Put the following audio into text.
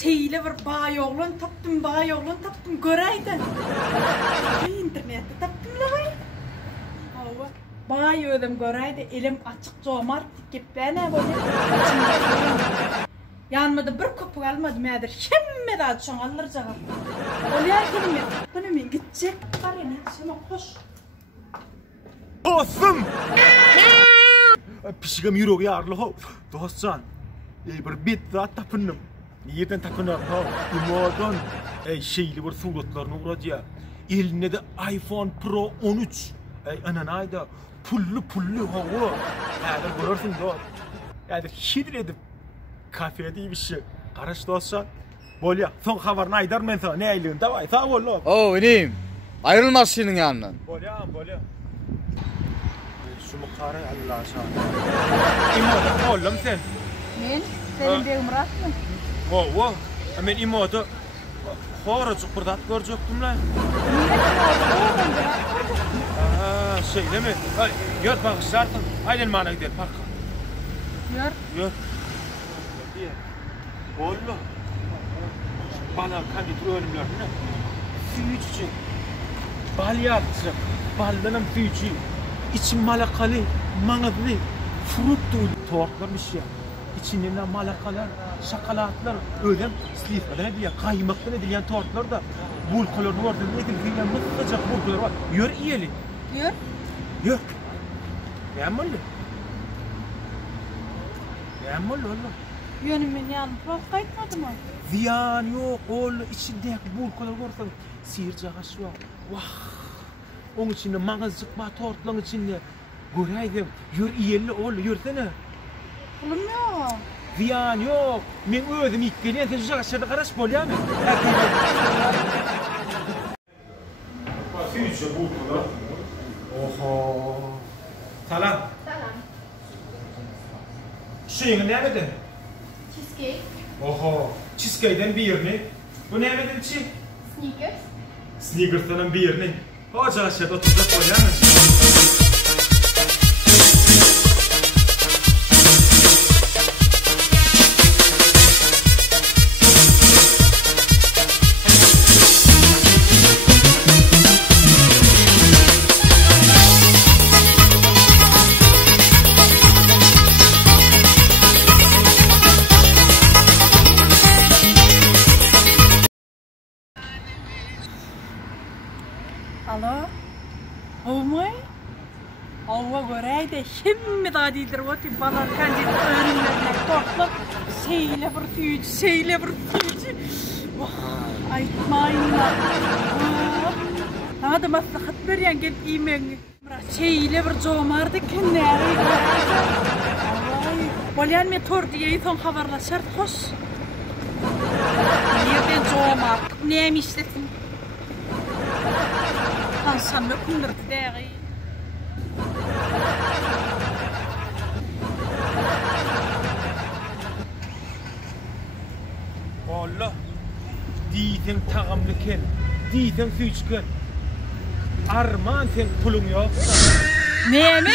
Seyle bir bay oğlan taptım göreyden. İnternette taptım lagay. Hava bay ödüm göreydi elim açık comart dikip bana böyle. Yanmadı bir kopuk almadım yadır. Şemme de açan alır cağım. Olaya kelime bunu men gidecek. Karene sana koş. Dostum. Pişigam yürü yarlı ho. Dostcan. Bir bit daha tapınım. Niyeten tapınır ha. İmodon. Şeyli bir suratlarını uğradı. Eline de iPhone Pro 13. Ananayda pullu hava. Yani görürsün da. Yani şidir edip kafeye değil bir şey. Karış dostcan. Bolya son haberini aydar men sana ne aylığın da var. Sağ ol oğlum. Oo ineyim. Ayrılmaz senin yanından. Bolya. Şu muhtarı Allah aşkına. İmoda oğlum sen. Men senin de umratmı? Wow. Men imoda horacık bir dat görecektim lan. Şey mi? Gör bak zaten. Aynen bana gidelim parka. Gör. Oğlum. Bana kanıt ölümlerine. Füyücü. Balyatçı. Ballanım füyücü. İçin malakalı, manadlı, fruit dolu tortlarmış ya. İçinden malakalar, şokolatlar, öyle slifler diye kaymaktan edilen tortlar da bulkuların ortasında edildiğinden mutlucak bulkular var. Yör iyeli. Yör. Yağmurlu oğlum. Yönümün yanı çok kayıtmadı mı? Ziyan yok oğlum. İçindeki bulkular varsa seyirci ağaç var. Vah. Onun içinde mağazcık var tortların içinde. Göreydim. Yür iyeli oğlum yürsene. Oğlum yok. Ziyan yok. Men özüm ilk gelen tecrübe aşağıda karaş bolya mı? Füyücü bulkular. Oho. Salam. Şeyin ne medin? Cheesecake. Oho. Cheesecake'den birini. Bu ne medin çi? Snickers. Snickers'tan birini. Hoca aşağıda oturacak bolya mı? Alo. Olmay? Hava göreydi. Şimdi daha değildir. O tip balar kendi önümlerine korkmak. Seyle bir füyücü. Vah, aytmayın lan. Sana da maslahat veriyen gel imen. Seyle bir comardı ki nereye göreydi. Bolyan me tor diye son haberlaşır. Hoş. Nereden comardık? Neymişletin? Hansan mı kundurdu deği? Allah. Diyden tağamlı ken. Diyden füyüçken. Arman sen pulun yok. Ne mi?